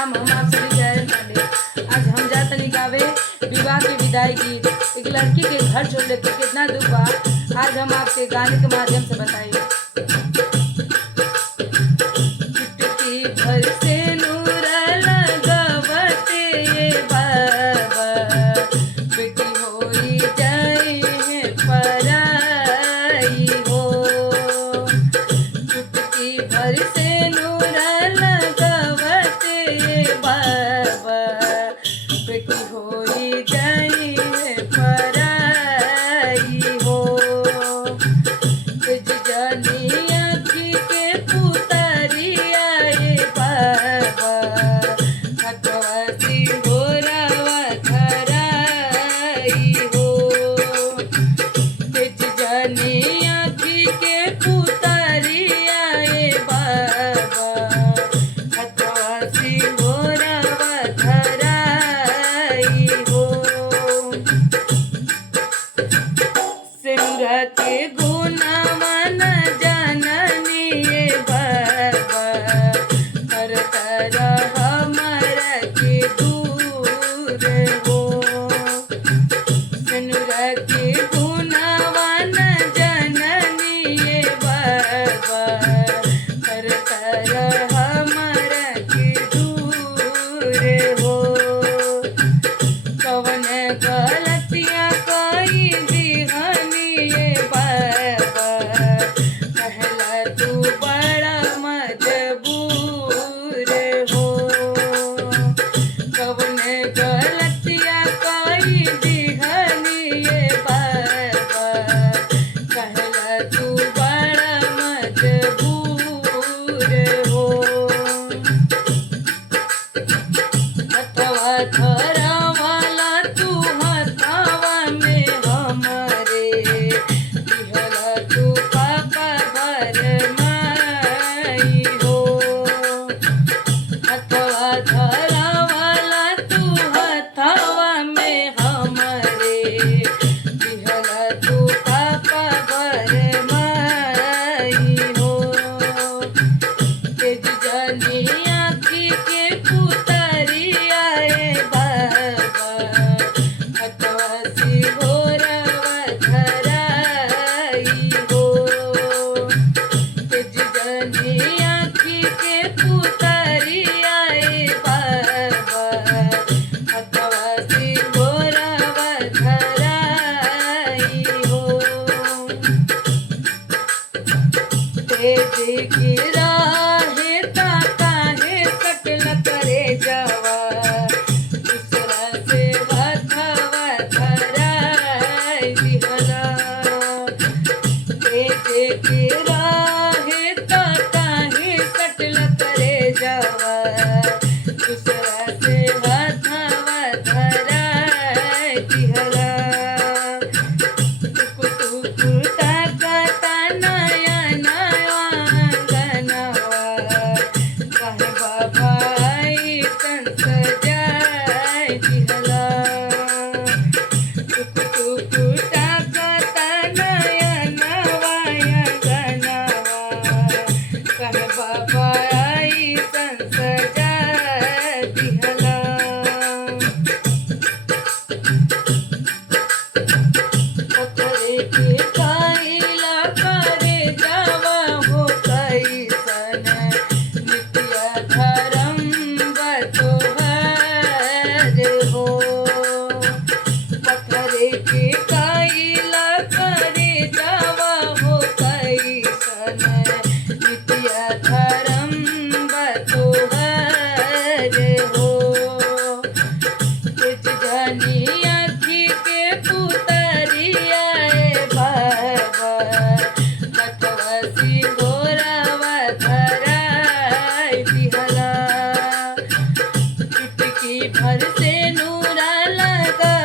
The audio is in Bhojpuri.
प्रणाम। हम आप सभी जयन पांडे। आज हम जातनी गावे विवाह के विदाई गीत। एक लड़की के घर छोड़ के कितना दुख बा, आज हम आपके गाने के माध्यम से बताइए। चुटकी भर से नूर लगवते बाबा, बेटी होई जाई है पराई हो। चुटकी भर से नूर लगवते बाबा, बेटी होई जाई है पराई हो। तुझ जानी आँखी के पुतरी आए बाबा, भगवती गोरावा धराई हो। तुझ जानी आँखी के पुतरी आए बाबा, भगवती गोरावा धराई हो। सिमरा के गुनावा न जाननी ये बाबा, करता हमारा के दूर हो। सिमरा के गुनावा न जाननी ये बाबा, करता हमारा के दूर हो। कवन गलतियाँ कई दिहनी ये बाबा, कहला तू बड़ा मजबूर हो। कवन गलतियाँ कई दिहनी ये बाबा, कहला तू बड़ा मजबूर हो। हथवा धरावाला तू हथवा में हमरे, दिहला तू पापा भर माई हो। हथवा धरावाला तू हथवा में हमरे, दिहला तू पापा भर माई हो। तेज जानी आँखी के पुतरी आए बाबा, भगवती गोरावा धराई हो। तेज जानी आँखी के पुतरी आए बाबा, भगवती गोरावा धराई हो। तेज की राहे ताकाहे कटल करे जावा, दूसरा से हथवा धराई दिहला। तेज की राहे ताकाहे कटल करे जावा, दूसरा से हथवा धराई दिहला। टुक टुक ताकता नया नया गनवा, काहे बाबा ऐसन सजाए दिहला। टुक टुक ताकता नया नया गनवा, काहे बाबा ऐसन सजाए दिहला। पत्थरे के काइला करे जावा हो कैसन, नित्य धर्म बतोहर हो। पत्थरे के काइला करे जावा हो कैसन, नित्य धर्म बतोहर हो। तुझ जानी आँखी के पुतरी आए बाबा, भगवती गोरावा धराई दिहला। चुटकी भर से नूरा लगा